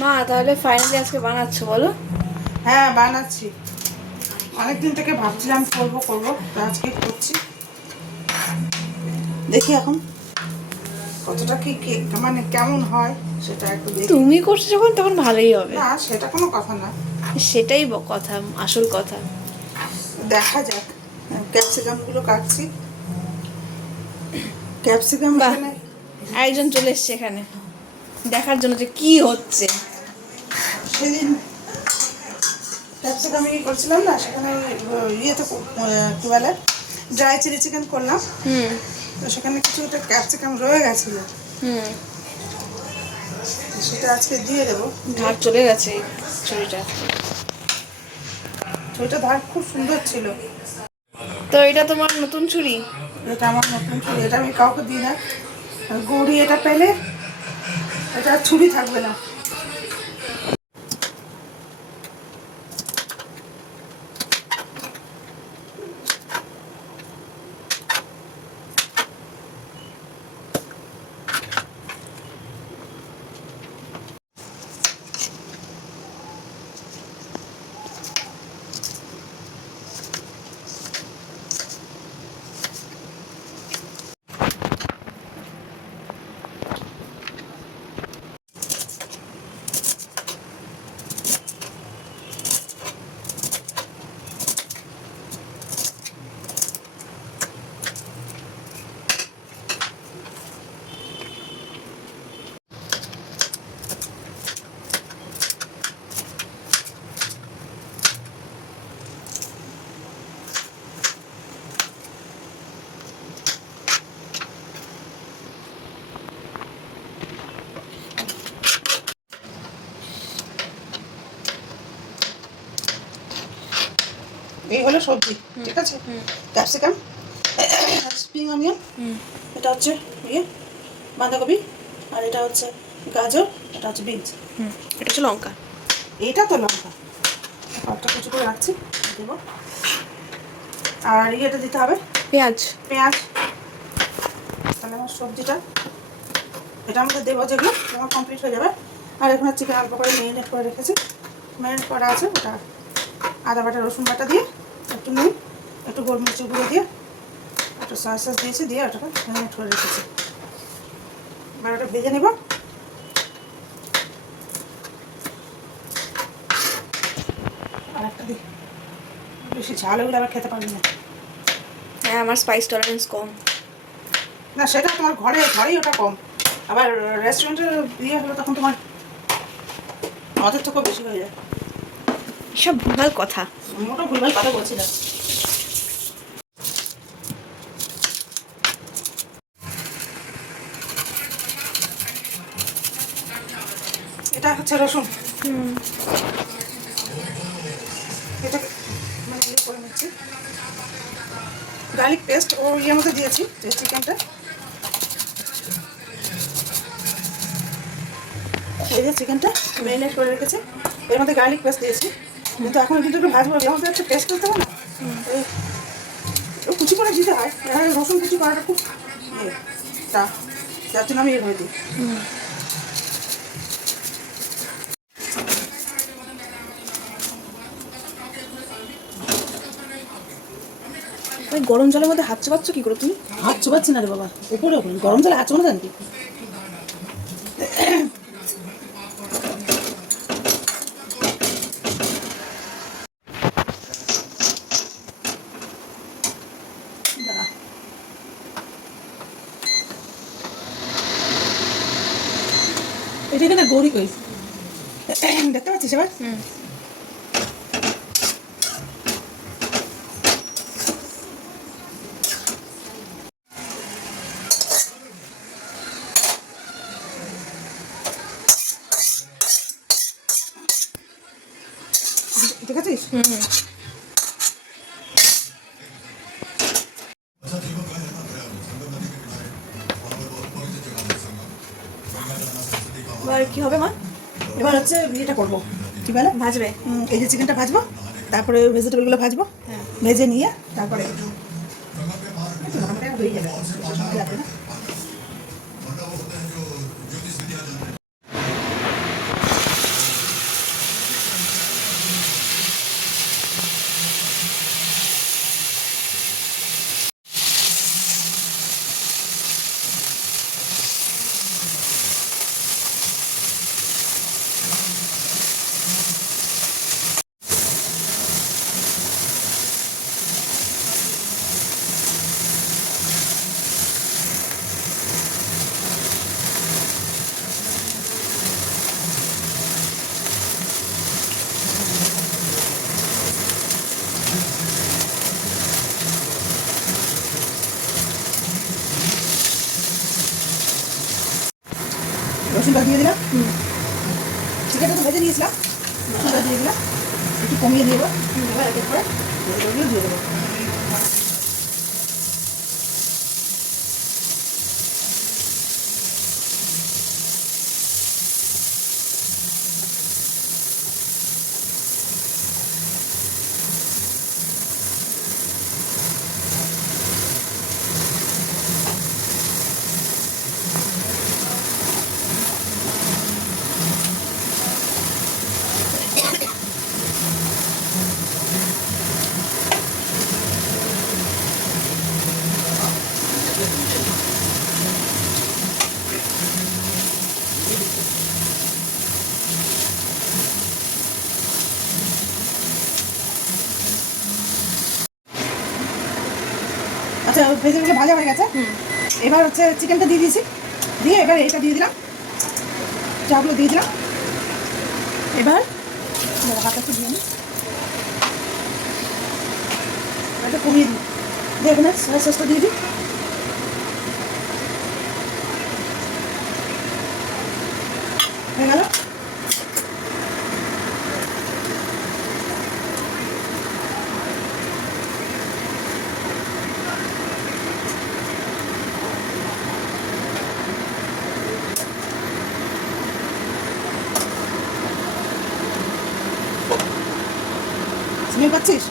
মা তাহলে ফাইনালি আজকে বানাচ্ছো বলো? হ্যাঁ বানাচ্ছি, অনেকদিন থেকে ভাবছিলাম করবো করবো, তো আজকে করছি। দেখি এখন কতটা কি মানে কেমন হয় সেটা একটু দেখি। তুমি করছো যখন তখন ভালোই হবে। না সেটা কোনো কথা না, সেটাই কথা, আসল কথা। দেখা যাক। ক্যাপসিকামগুলো কাটছি। ক্যাপসিকাম বাহ, এখানে একজন চলে এসছে এখানে দেখার জন্য যে কি হচ্ছে। সেদিন ক্যাপসিকাম করছিলাম না, সেখানে ইয়েতে কী বলে ড্রাই চিলি চিকেন করলাম। তো সেখানে কিছু একটা ক্যাপসিকাম রয়ে গেছিলো, সেটা আজকে দিয়ে দেবো। ধার চলে গেছে ছুরিটা। ছুরিটা ধার খুব সুন্দর ছিল। তো এটা তোমার নতুন ছুরি? এটা আমার নতুন ছুরি, এটা আমি কাউকে দিই না। গৌরী এটা পেলে এটা ছুরি থাকবে না। এই হলো সবজি, ঠিক আছে। ক্যাপসিকাম, স্প্রিং অনিয়ন, এটা হচ্ছে ইয়ে বাঁধাকপি, আর এটা হচ্ছে গাজর, এটা হচ্ছে বিনস, এটা হচ্ছে লঙ্কা। এইটা তো লঙ্কা। একটা কিছু করে রাখছি, দেবো। আর ইয়েটা দিতে হবে পেঁয়াজ। পেঁয়াজ। তাহলে আমার সবজিটা এটার মধ্যে দেবো, যেগুলো আমার কমপ্লিট হয়ে যাবে। আর এখানে চিকেন অল্প করে ম্যারিনেট করে রেখেছি, ম্যারিনেট করা আছে। ওটা আদা বাটা রসুন বাটা দিয়ে, একটু নুন, একটু গোলমরিচের গুঁড়ো দিয়ে, একটু সস সস দিয়েছি, দিয়ে ওটাকে ম্যারিনেট করে রেখেছি। এবার ওটা ভেজে নেব। আর একটা দিই, বেশি ঝাল হলে আবার খেতে পারবি না। হ্যাঁ, আমার স্পাইস টলারেন্স কম। না সেটা তোমার ঘরেই ওটা কম, আবার রেস্টুরেন্টের ইয়ে হলো তখন তোমার আমাদের থেকেও বেশি হয়ে যায়। এসব ভুলভাল কথা। মোটা ভুলভাল কথা বলছি না। এটা হচ্ছে রসুন, এটাকে মানে ইয়ে করে নিচ্ছি। গার্লিক পেস্ট ও ইয়ের মধ্যে দিয়েছি, চিকেনটা এই যে চিকেনটা ম্যারিনেট করে রেখেছি, এর মধ্যে গার্লিক পেস্ট দিয়েছি। কিন্তু এখন কিন্তু একটু ভাজবো, এর মধ্যে একটা পেস্ট করতে হবে না, কুচি করে দিতে হয়। রসুন কুচি করাটা খুব ইয়ে, যার জন্য আমি ইয়ে করে দিই। ওই গরম জলের মধ্যে হাত চোবাচ্ছ কি করে তুমি? হাত চুবাচ্ছি না রে বাবা, উপরে গরম জলে হাত চোবানো জানি। এটা এখানে গৌরী কই দেখতে পাচ্ছিস এবার? ঠিক আছে। এবার কি হবে মা? এবার হচ্ছে ইয়েটা করবো, কি বলে ভাজবে? এই যে চিকেনটা ভাজবো, তারপরে ভেজিটেবলগুলো ভাজবো, ভেজে নিয়ে তারপরে হয়ে যাবে, সময় লাগবে না। রসুনটা দিয়ে দিলাম। চিকেনটা তো ভেজে নিয়েছিলাম, রসুনটা দিয়ে দিলাম, একটু কমিয়ে দিয়ে দেবো। এবার এক এক করে ভেজিটেবলগুলো দিয়ে দেবো। আচ্ছা, ভেজিটেবলগুলো ভাজা হয়ে গেছে। এবার হচ্ছে চিকেনটা দিয়ে দিয়েছি, দিয়ে এবার এটা দিয়ে দিলাম, চাগুলো দিয়ে দিলাম। এবার হাতটা একটু দিয়ে নিই, এটা কমিয়ে দিই, দিয়ে এখানে সয়া সসটা দিয়ে দিই। হয়ে গেল। স্মেল পাচ্ছিস?